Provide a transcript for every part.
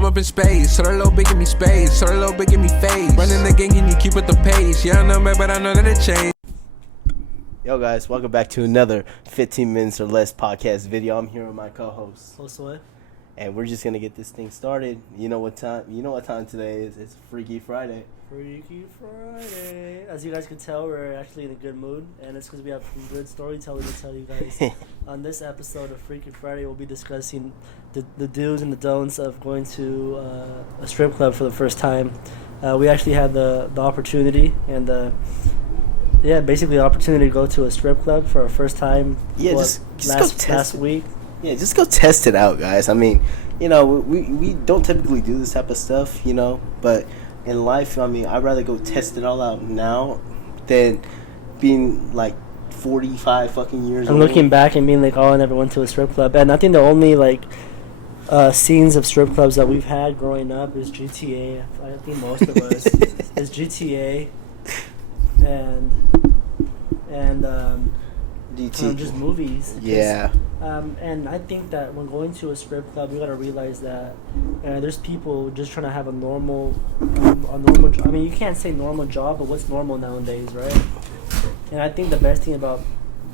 I'm up in space, so that little bit give me space, so that little bit give me face. Running the gang and you keep at the pace. Yeah, I know, man, but I know that it changed. Yo guys, welcome back to another 15 minutes or less podcast video. I'm here with my co-host, Josue. and we're just gonna get this thing started. You know what time today is? It's Freaky Friday. Freaky Friday. As you guys can tell, we're actually in a good mood, and it's because we have some good storytelling to tell you guys. On this episode of Freaky Friday, we'll be discussing the do's and the don'ts of going to a strip club for the first time. We actually had the opportunity and basically the opportunity to go to a strip club for our first time. Yeah, just go test last it. week. Yeah, just go test it out, guys. I mean, you know, we don't typically do this type of stuff, you know, but in life, I mean, I'd rather go test it all out now than being like 45 fucking years old. And looking back and being like, oh, I never went to a strip club. And I think the only like scenes of strip clubs that we've had growing up is GTA. I think most of us is GTA and DT. just movies. Yeah. And I think that when going to a strip club, you gotta realize that there's people just trying to have a normal job. I mean, you can't say normal job, but what's normal nowadays, right? And I think the best thing about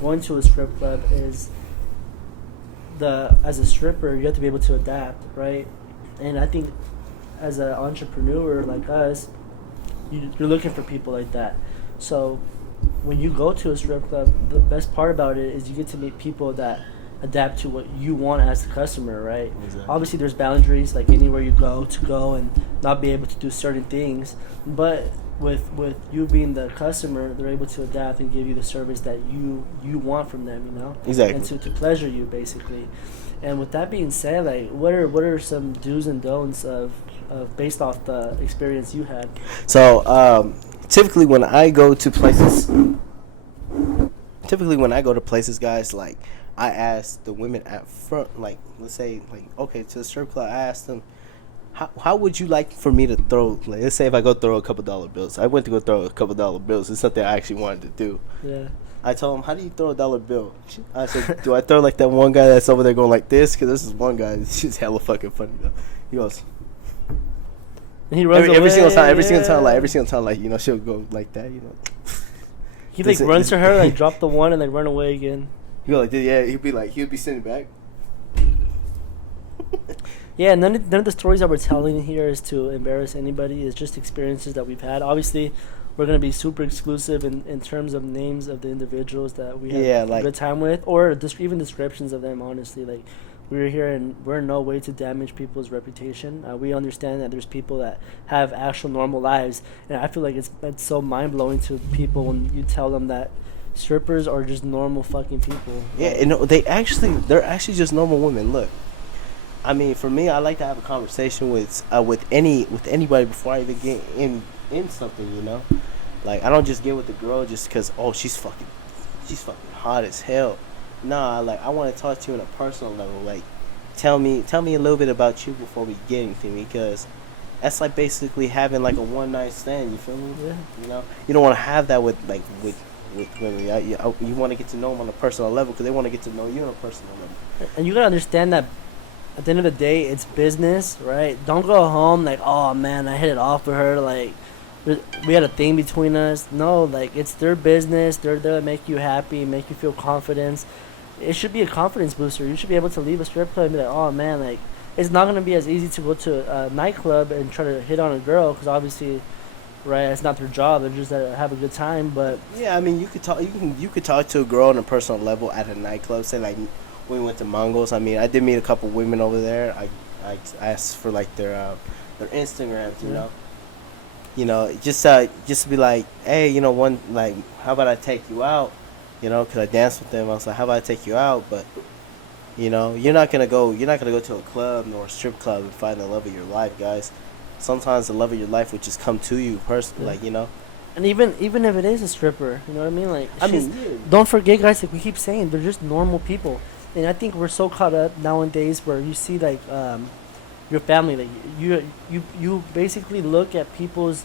going to a strip club is as a stripper, you have to be able to adapt, right? And I think as an entrepreneur like us, you're looking for people like that. So when you go to a strip club, the best part about it is you get to meet people that adapt to what you want as the customer, right? Exactly. Obviously, there's boundaries, like anywhere you go and not be able to do certain things. But with you being the customer, they're able to adapt and give you the service that you want from them, you know? Exactly. And to pleasure you, basically. And with that being said, like, what are some do's and don'ts of based off the experience you had? So, typically when I go to places, guys, like, I ask the women at front, like, let's say, like, okay, to the strip club, I ask them, how would you like for me to throw, like, let's say if I go throw a couple dollar bills. I went to go throw a couple dollar bills. It's something I actually wanted to do. Yeah. I told him, how do you throw a dollar bill? I said, do I throw like that one guy that's over there going like this? Because this is one guy, it's just hella fucking funny, though. He goes, And he runs every single time, like, you know, she'll go like that, you know. He like runs to her, like drop the one, and then run away again. He go like, yeah, he'd be sitting back. Yeah, none of the stories that we're telling here is to embarrass anybody. It's just experiences that we've had. Obviously, we're going to be super exclusive in terms of names of the individuals that we had a good time with, or even descriptions of them, honestly. Like, we're here and we're in no way to damage people's reputation. We understand that there's people that have actual normal lives, and I feel like it's so mind-blowing to people when you tell them that strippers are just normal fucking people. Yeah, and they're actually just normal women. Look, I mean, for me, I like to have a conversation with anybody before I even get in something, you know. Like, I don't just get with the girl just because, oh, she's fucking hot as hell. Nah, like, I want to talk to you on a personal level. Like, tell me a little bit about you before we get anything, because that's like basically having like a one night stand. You feel me? Yeah. You know, you don't want to have that with women. You want to get to know them on a personal level because they want to get to know you on a personal level. And you gotta understand that at the end of the day, it's business, right? Don't go home like, oh man, I hit it off with her, like we had a thing between us. No, like, it's their business. They're there to make you happy, make you feel confidence. It should be a confidence booster. You should be able to leave a strip club and be like, oh man, like, it's not gonna be as easy to go to a nightclub and try to hit on a girl, because obviously, right, it's not their job. They're just there to have a good time. But yeah, I mean, you could talk to a girl on a personal level at a nightclub. Say, like, when we went to Mongols. I mean, I did meet a couple women over there. I asked for like their Instagrams, you know. You know, just to be like, hey, you know, how about I take you out? You know, 'cause I danced with them. I was like, how about I take you out? But, you know, you're not gonna go to a club nor a strip club and find the love of your life, guys. Sometimes the love of your life would just come to you personally, like, you know. And even if it is a stripper, you know what I mean? Like, don't forget, guys, like we keep saying, they're just normal people. And I think we're so caught up nowadays where you see, like, your family, like, you basically look at people's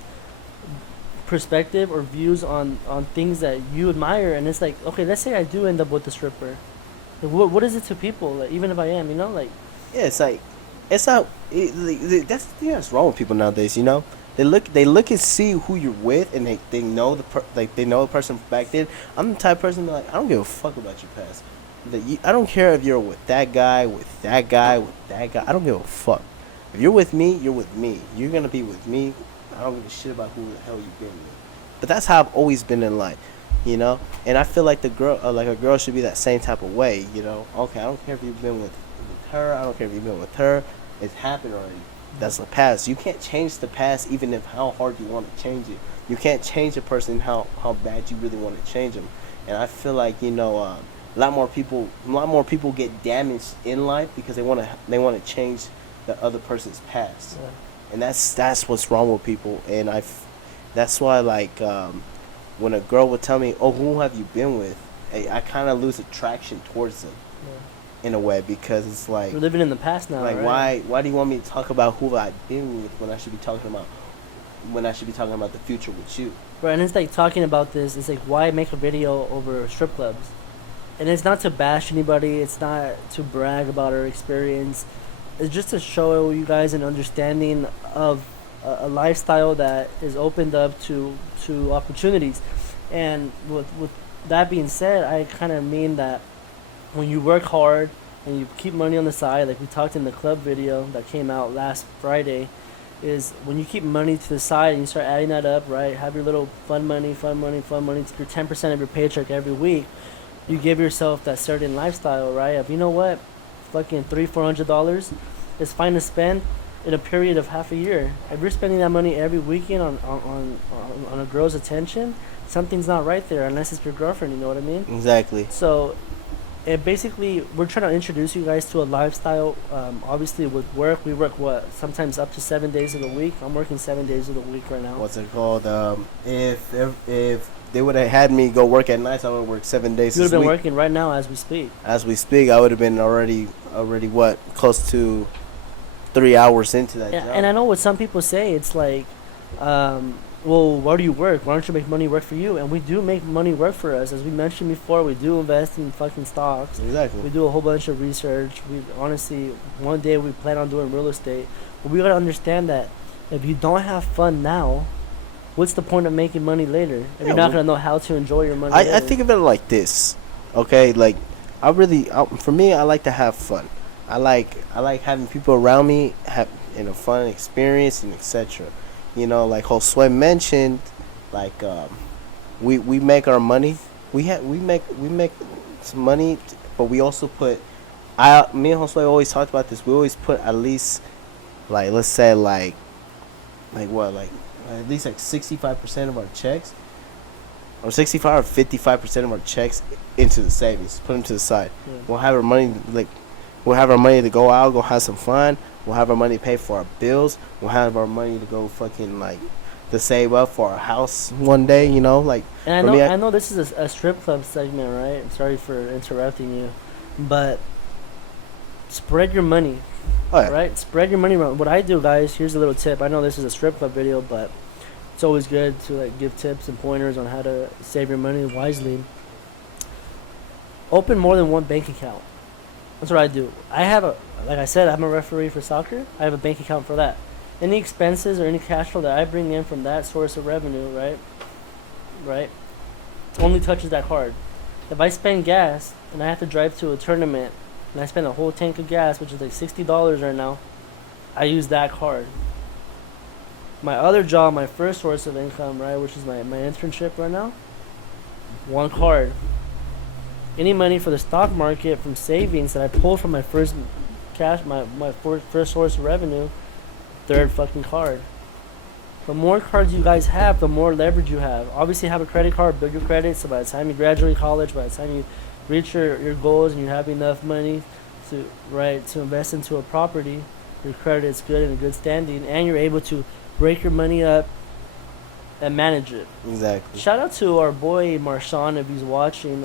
perspective or views on things that you admire, and it's like, okay, let's say I do end up with the stripper. Like, what is it to people? Like, even if I am, you know, like. Yeah, it's like it's not. That's the thing that's wrong with people nowadays. You know, they look and see who you're with, and they know they know the person back then. I'm the type of person that, like, I don't give a fuck about your past. I don't care if you're with that guy, with that guy, with that guy. I don't give a fuck. If you're with me, you're with me. You're gonna be with me. I don't give a shit about who the hell you've been with. But that's how I've always been in life, you know. And I feel like a girl should be that same type of way, you know. Okay, I don't care if you've been with her. I don't care if you've been with her. It's happened already. That's the past. You can't change the past, even if how hard you want to change it. You can't change a person how bad you really want to change them. And I feel like, you know, a lot more people get damaged in life because they want to change the other person's past. Yeah. And that's what's wrong with people. And that's why, like, when a girl would tell me, "Oh, who have you been with?" I kind of lose attraction towards them. Yeah. In a way, because it's like we're living in the past now. Like, right? why do you want me to talk about who I've been with when I should be talking about the future with you? Right, and it's like talking about this. It's like, why make a video over strip clubs? And it's not to bash anybody. It's not to brag about our experience. It's just to show you guys an understanding of a lifestyle that is opened up to opportunities. And with that being said, I kind of mean that when you work hard and you keep money on the side, like we talked in the club video that came out last Friday, is when you keep money to the side and you start adding that up, right? Have your little fun money, your 10% of your paycheck every week. You give yourself that certain lifestyle, right? Of, you know what, fucking $300-400 is fine to spend in a period of half a year. If you're spending that money every weekend on a girl's attention, something's not right there, unless it's your girlfriend. You know what I mean? Exactly. So. And basically, we're trying to introduce you guys to a lifestyle. Obviously, with work, we work sometimes up to 7 days of the week. I'm working 7 days of the week right now. What's it called? If they would have had me go work at night, I would work 7 days. You would have been working right now as we speak. As we speak, I would have been already what, close to 3 hours into that job. And I know what some people say. It's like, well, where do you work? Why don't you make money work for you? And we do make money work for us. As we mentioned before, we do invest in fucking stocks. Exactly. We do a whole bunch of research. We honestly, one day we plan on doing real estate. But we gotta understand that if you don't have fun now, what's the point of making money later? If you're not gonna know how to enjoy your money later. I think of it like this, okay? Like, for me, I like to have fun. I like having people around me have a fun experience and etc. You know, like Josue mentioned, like we make our money. We make some money, but we also put. Me and Josue always talked about this. We always put at least, like, let's say at least 65% of our checks, or 65 or 55% of our checks into the savings. Put them to the side. Yeah. We'll have our money to go out, go have some fun. We'll have our money to pay for our bills. We'll have our money to go fucking, like, to save up for our house one day, you know? Like, and I know this is a strip club segment, right? I'm sorry for interrupting you. But spread your money, right? Spread your money around. What I do, guys, here's a little tip. I know this is a strip club video, but it's always good to, like, give tips and pointers on how to save your money wisely. Open more than one bank account. That's what I do. Like I said, I'm a referee for soccer. I have a bank account for that. Any expenses or any cash flow that I bring in from that source of revenue, right, only touches that card. If I spend gas and I have to drive to a tournament and I spend a whole tank of gas, which is like $60 right now, I use that card. My other job, my first source of income, right, which is my internship right now, one card. Any money for the stock market from savings that I pull from my first cash, my first source of revenue, third fucking card. The more cards you guys have, the more leverage you have. Obviously, have a credit card, build your credit, so by the time you graduate college, by the time you reach your goals and you have enough money to invest into a property, your credit is good and in good standing, and you're able to break your money up and manage it. Exactly. Shout out to our boy Marshawn if he's watching.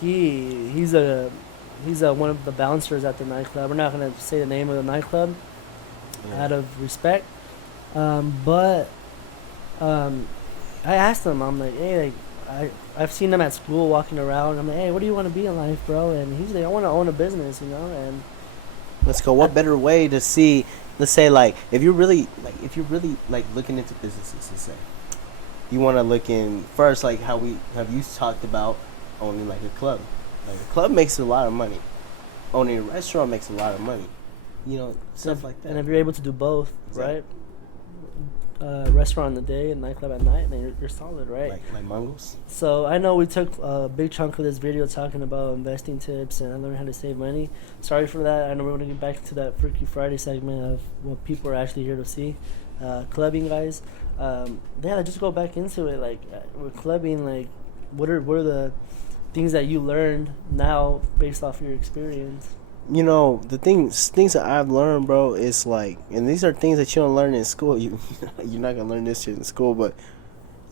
He's one of the bouncers at the nightclub. We're not gonna say the name of the nightclub out of respect. But I asked him. I'm like, hey, I've seen him at school walking around. I'm like, hey, what do you want to be in life, bro? And he's like, I want to own a business, you know. And Let's go. What better way to see? Let's say like if you're really like looking into businesses, let's say you want to look in first like how we have you talked about owning like a club. Like a club makes a lot of money. Owning a restaurant makes a lot of money. You know, stuff like that. And if you're able to do both, exactly. Right? Restaurant in the day and nightclub at night, then you're solid, right? Like Mongols. So I know we took a big chunk of this video talking about investing tips and I learned how to save money. Sorry for that. I know we're going to get back to that Freaky Friday segment of what people are actually here to see. Clubbing, guys. Yeah, just go back into it. Like, with clubbing, like, what are the things that you learned now based off your experience? You know, the things that I've learned, bro, is like, and these are things that you don't learn in school. You're not gonna learn this shit in school, but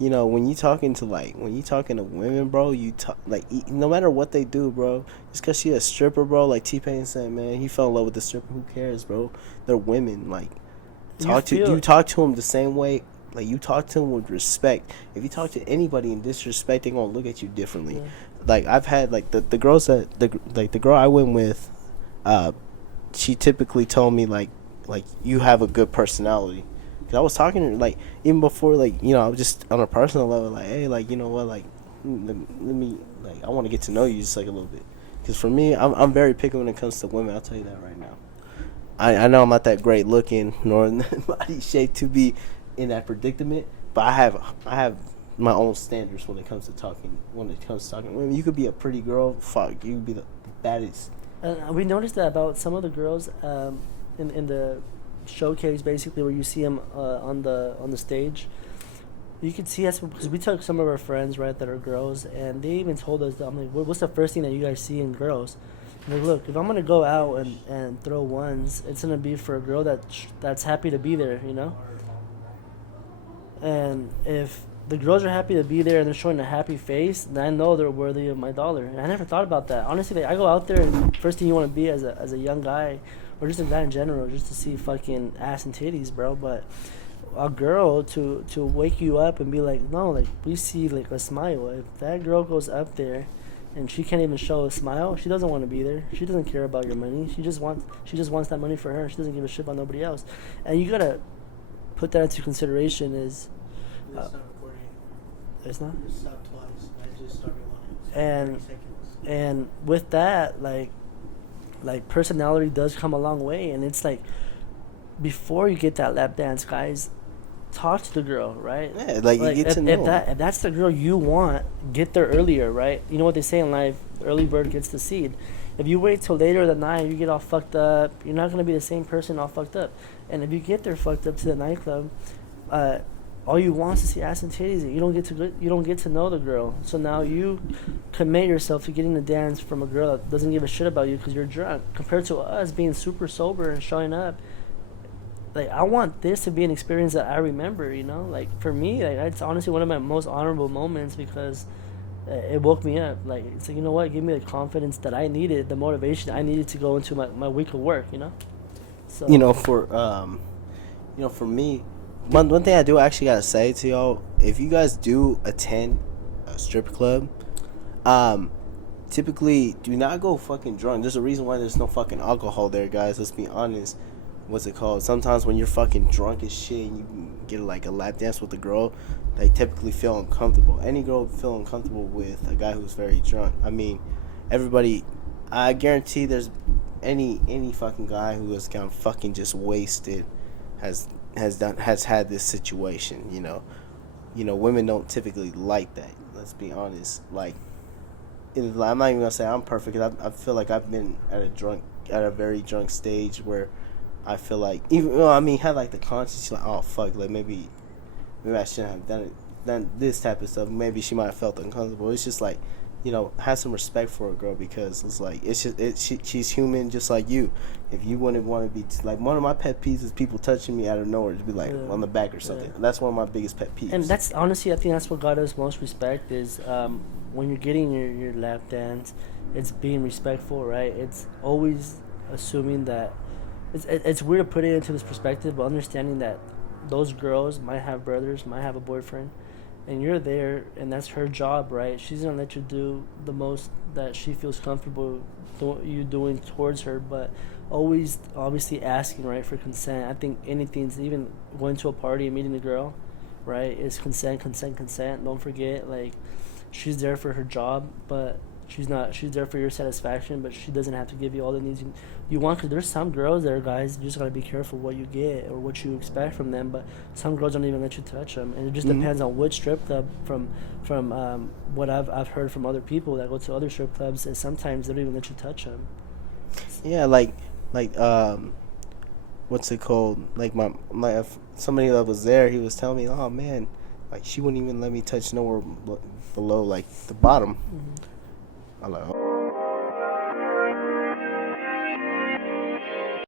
you know, when you talking to women, bro, you talk like no matter what they do, bro. Just cause she a stripper, bro, like T-Pain said, man, he fell in love with the stripper. Who cares, bro? They're women. Like, you talk to them the same way. Like, you talk to them with respect. If you talk to anybody in disrespect, they're gonna look at you differently. Yeah. Like, I've had like the girls that the girl I went with. She typically told me like you have a good personality. Cause I was talking to her like even before like you know I was just on a personal level like hey like you know what like let me like I want to get to know you just like a little bit. Cause for me I'm very picky when it comes to women. I'll tell you that right now. I know I'm not that great looking nor in the body shape to be in that predicament, but I have my own standards when it comes to talking. When it comes to talking women, you could be a pretty girl. Fuck, you could be the baddest. We noticed that about some of the girls in the showcase, basically where you see them on the stage. You could see us because we took some of our friends, right, that are girls, and they even told us, I'm like, what's the first thing that you guys see in girls? And like, look, if I'm gonna go out and throw ones, it's gonna be for a girl that's happy to be there, you know. And if the girls are happy to be there and they're showing a happy face, then I know they're worthy of my dollar. And I never thought about that. Honestly, like, I go out there and first thing you want to be as a young guy, or just a guy in general, just to see fucking ass and titties, bro. But a girl to wake you up and be like, no, like, we see like a smile. If that girl goes up there and she can't even show a smile, she doesn't want to be there. She doesn't care about your money. She just wants that money for her. She doesn't give a shit about nobody else. And you gotta put that into consideration. It's not. It stopped twice. I just started one. And with that, like personality does come a long way, and it's like before you get that lap dance, guys, talk to the girl, right? Yeah, like you get to know. If that's the girl you want, get there earlier, right? You know what they say in life: the early bird gets the seed. If you wait till later in the night, you get all fucked up. You're not gonna be the same person all fucked up. And if you get there fucked up to the nightclub, all you want is to see ass and titties. You don't get to know the girl. So now you commit yourself to getting the dance from a girl that doesn't give a shit about you because you're drunk. Compared to us being super sober and showing up, like, I want this to be an experience that I remember. You know, like, for me, like, it's honestly one of my most honorable moments because it woke me up. Like, it's like, you know what? It gave me the confidence that I needed, the motivation I needed to go into my week of work. You know, so for me. One thing I do actually gotta say to y'all, if you guys do attend a strip club, typically do not go fucking drunk. There's a reason why there's no fucking alcohol there, guys. Let's be honest. What's it called? Sometimes when you're fucking drunk as shit and you get like a lap dance with a girl, they typically feel uncomfortable. Any girl would feel uncomfortable with a guy who's very drunk. I mean, everybody, I guarantee there's any fucking guy who is kind of fucking just wasted has had this situation, you know. Women don't typically like that. Let's be honest. Like, I'm not even gonna say I'm perfect. Cause I feel like I've been at a very drunk stage where I feel like had like the conscience, like, oh fuck, like maybe I shouldn't have done this type of stuff. Maybe she might have felt uncomfortable. It's just like, have some respect for a girl because it's like she's human just like you. If you wouldn't want to be like, one of my pet peeves is people touching me out of nowhere to be like on the back or something. Yeah. That's one of my biggest pet peeves. And that's honestly, I think that's what got us most respect is when you're getting your lap dance, it's being respectful, right? It's always assuming that it's weird to put it into this perspective, but understanding that those girls might have brothers, might have a boyfriend. And you're there, and that's her job, right? She's gonna let you do the most that she feels comfortable you doing towards her. But always obviously asking, right, for consent. I think anything's, even going to a party and meeting a girl, right, is consent, consent, consent. Don't forget, like, she's there for her job, but she's there for your satisfaction, but she doesn't have to give you all the needs you want. Because there's some girls there, guys, you just gotta be careful what you get or what you expect from them. But some girls don't even let you touch them, and it just depends on which strip club. From what I've heard from other people that go to other strip clubs, and sometimes they don't even let you touch them. Yeah, like what's it called? Like if somebody that was there, he was telling me, oh man, like she wouldn't even let me touch nowhere below like the bottom. I'm like, oh.